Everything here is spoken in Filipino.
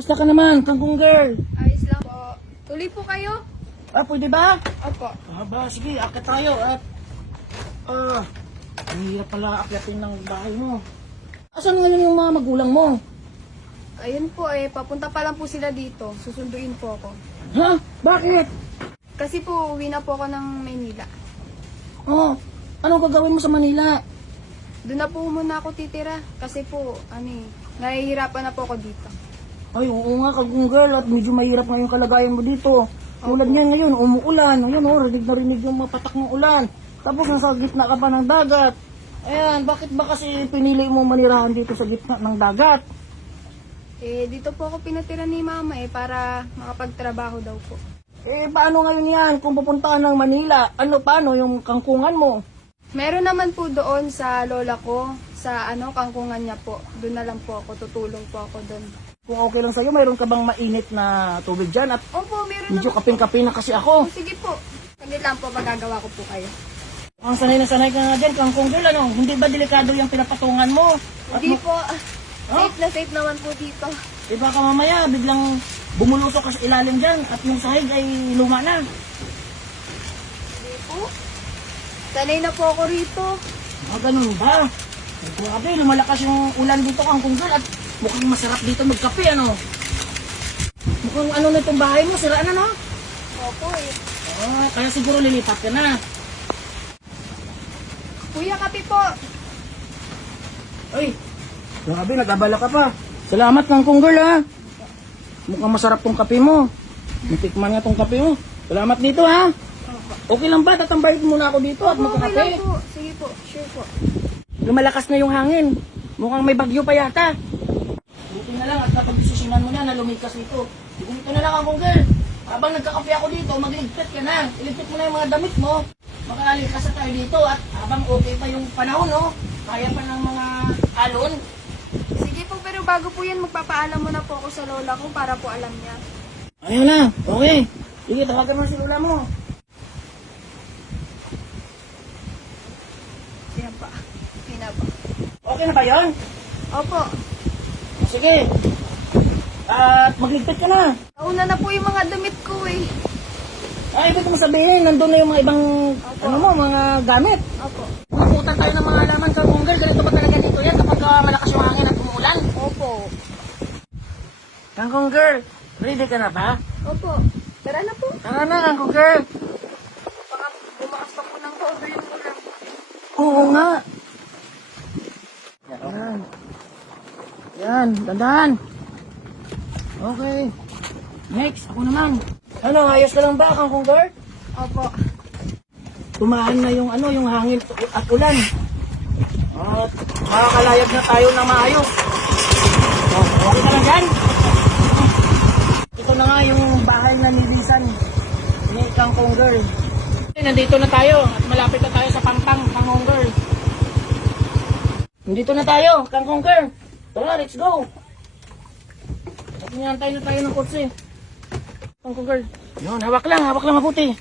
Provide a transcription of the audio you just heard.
Kamusta ka naman, kangkong girl? Ayos lang po. Tuloy po kayo? Pwede ba? Opo. Sige, akit tayo at... ang hirap pala akyatin ng bahay mo. Asan ngayon yung mga magulang mo? Ayun po papunta pa lang po sila dito. Susunduin po ako. Ha? Bakit? Kasi po, uwi na po ako ng Maynila. Anong gagawin mo sa Manila? Doon na po muna ako titira. Kasi po, nahihirapan na po ako dito. Ay, oo nga, kangkong girl, at medyo mahirap nga yung kalagayan mo dito. Tulad niyan ngayon, umuulan. Ayun, rinig na rinig yung mapatak ng ulan. Tapos nasa gitna ka pa ng dagat. Ayan, bakit ba kasi pinili mo manirahan dito sa gitna ng dagat? Dito po ako pinatira ni mama para makapagtrabaho daw po. Paano ngayon yan kung pupuntaan ng Manila? Paano yung kangkungan mo? Meron naman po doon sa lola ko, sa kangkungan niya po. Doon na lang po ako, tutulong po ako doon. Kung okay lang sa'yo, mayroon ka bang mainit na tubig dyan? At Opo, meron medyo naman. kapin-kapin na kasi ako. Sige po. Saglit lang po, magagawa ko po kayo. Ang sanay na sanay ka nga dyan, kangkong girl, Hindi ba delikado yung pinapatungan mo? At Hindi po. Safe na safe naman po dito. Baka mamaya, biglang bumulusok ka sa ilalim dyan at yung sahig ay luma na. Hindi po. Sanay na po ako rito. Ganun ba? Grabe, lumalakas yung ulan dito, kangkong girl, at mukhang masarap dito magkape, Mukhang na itong bahay mo, siraan na, no? Opo Kaya siguro lilipat ka na. Kuya, kape po. Ay, grabe, nag-abala ka pa. Salamat, kangkong girl, ha? Mukhang masarap tong kape mo. Natikman nga tong kape mo. Salamat dito, ha? Okay lang ba? Tatambayin muna ako dito at Okay magkakape. lang po. Sige po, sure po. Lumalakas na yung hangin. Mukhang may bagyo pa yata. Buti na lang at napag-desisyonan mo na lumikas dito. Ganito na lang, kangkong girl. Habang nagkakape ako dito, magligpit ka na. Iligpit mo na yung mga damit mo. Makalikas na tayo dito at habang okay pa yung panahon, kaya pa ng mga alon. Sige po, pero bago po yan, magpapaalam mo na po ako sa lola ko para po alam niya. Ayun na, okay. Sige, tawagan mo si lola mo. Yan pa. Okay na po. Okay na ba yun? Opo. Sige. At magligpit ka na. Nauna na po yung mga damit ko Ay, ibig mo sabihin, nandun na yung mga ibang, mga gamit. Opo. Pupunta tayo ng mga halaman, kangkong girl. Ganito ba talaga dito yan kapag malakas yung hangin at umuulan? Opo. Kangkong girl, ready ka na ba? Opo. Tara na po. Tara na, kangkong girl. Baka bumakas pa po ng todo yung ulam. Oo nga. Yan. Yan, dandan. Okay. Next, ako naman. Ayos ka lang ba, kangkong girl? Opo. Tumaan na yung yung hangin at ulan. At makakalayag na tayo ng maayos. Okay ka lang dyan? Ito na nga yung bahay na nilisan ni kangkong girl. Nandito na tayo at malapit na tayo sa Pangpang, kangkong girl. Nandito na tayo, kangkong girl. Tara, let's go. Hinihantay na tayo ng kotse. Kangkong girl. Yun, hawak lang mabuti.